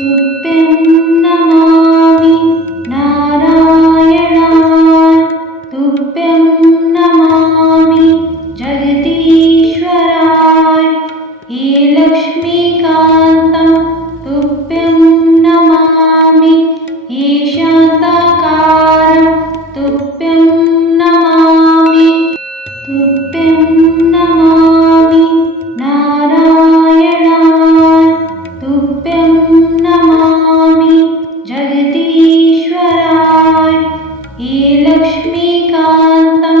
तुभ्यं नमामि नारायणाय तुभ्यं नमामि जगदीश्वराय हे लक्ष्मीकान्तं तुभ्यं नमामि हे शान्ताकारं तुभ्यं नमामि तुभ्यं नमामि नारायणाय तुभ्यं नमामि जगदीश्वराय हे लक्ष्मीकान्तं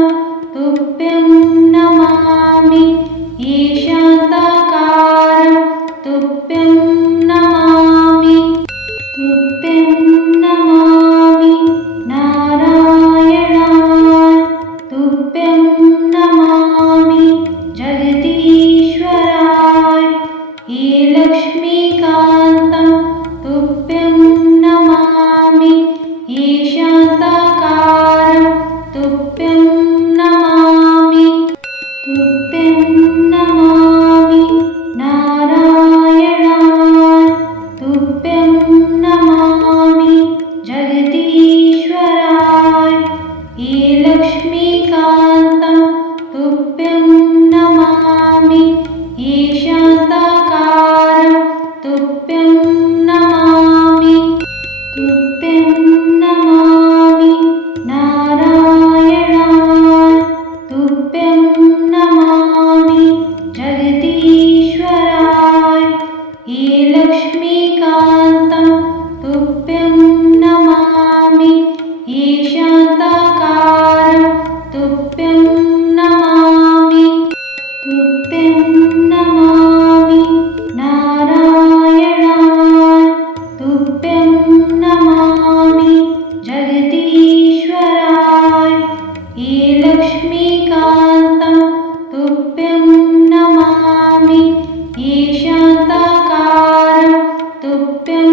तुभ्यं नमामि हे शान्ताकारं तुभ्यं नमामि तुभ्यं नमामि नारायणाय तुभ्यं नमामि जगदीश्वराय हे लक्ष्मीकान्तं तुभ्यं नमामि हे शान्ताकारं तुभ्यं नमामि तुभ्यं नमामि नारायणाय तुभ्यं नमामि जगदीश्वराय हे लक्ष्मीकान्तं तुभ्यं नमामि हे शान्ताकारं तुभ्यं नमामि तुभ्यं नमामि नारायणाय तुभ्यं नमामि जगदीश्वराय हे लक्ष्मीकान्तं तुभ्यं नमामि हे शान्ताकारं तुभ्यं नमामि तुभ्यं नमामि नारायणाय तुभ्यं नमामि जगदीश्वराय हे लक्ष्मीकान्तं तुभ्यं नमामि हे शान्ताकारं तुभ्यं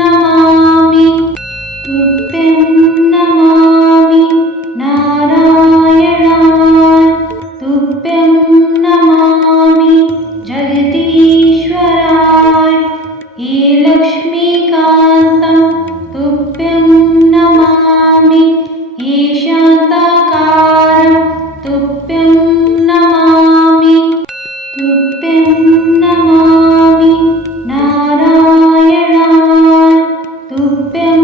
नमामि तुभ्यं नमामि नारायणाय तुभ्यं नमामि जगदीश्वराय हे लक्ष्मीकान्तं तुभ्यं नमामि हे शान्ताकारं तुभ्यं नमामि तुभ्यं नमामि नारायणाय तुभ्यं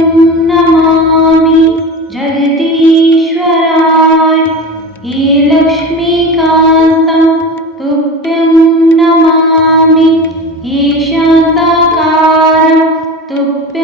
नमामि जगदीश्वराय हे लक्ष्मीकान्तं तुभ्यं नमामि हे शान्ताकारं तुभ्यं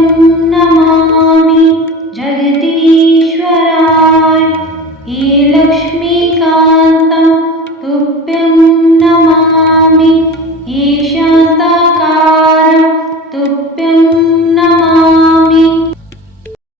नमामि।